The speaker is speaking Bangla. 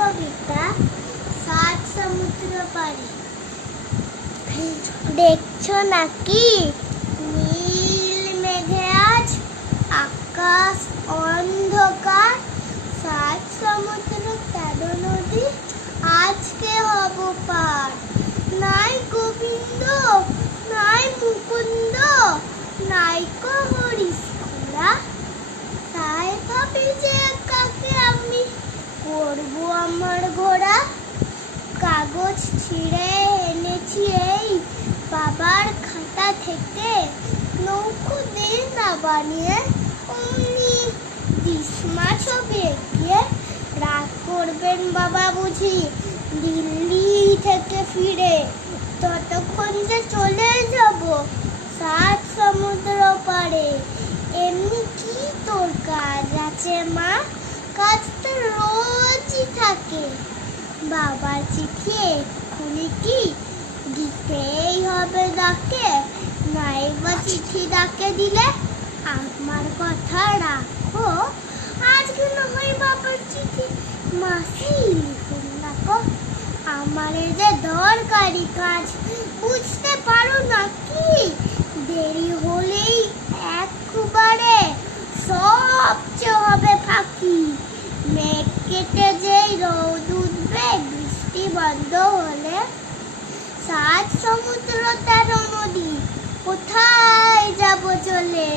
কবিতা সাত সমুদ্র পাড়ে। দেখছো নাকি নীল মেঘে আজ আকাশ অন্ধকার, সাত সমুদ্র 13 নদী আজকে হব পার। নাই গোবিন্দ নাই মুকুন্দ নাই কো হরিশ খোলা, তাই ভাবি যে কাকে আমি করব আমার ঘোড়া। কাগজ ছিঁড়ে এনেছি এই বাবার খাতা থেকে, নৌকো দিয়ে না বানিয়ে অমনি দিসমা ছবি এঁকে। রাগ করবেন বাবা বুঝি দিল্লি থেকে ফিরে, ততক্ষণ যে চলে যাব সাত সমুদ্র পাড়ে। এমনি কি তোর কাজ আছে মা? কাজ তো রোজই থাকে, বাবার চিঠি এক্ষুনি কি দিতেই হবে ডাকে? নাই বা চিঠি ডাকে দিলে আমার কথা রাখো, আজকে না হয় বাবার চিঠি মাসেই লিখুন না গো। আমার যে দরকারি কাজ বুঝতে পারো না কি? দেরি হলেই একবারে সবচেয়ে হবে ফাঁকি। মেঘ কেটে যেই রোদ উঠবে, বৃষ্টি বন্ধ হলে সাত সমুদ্র 13 নদী কোথায় যাব চলে?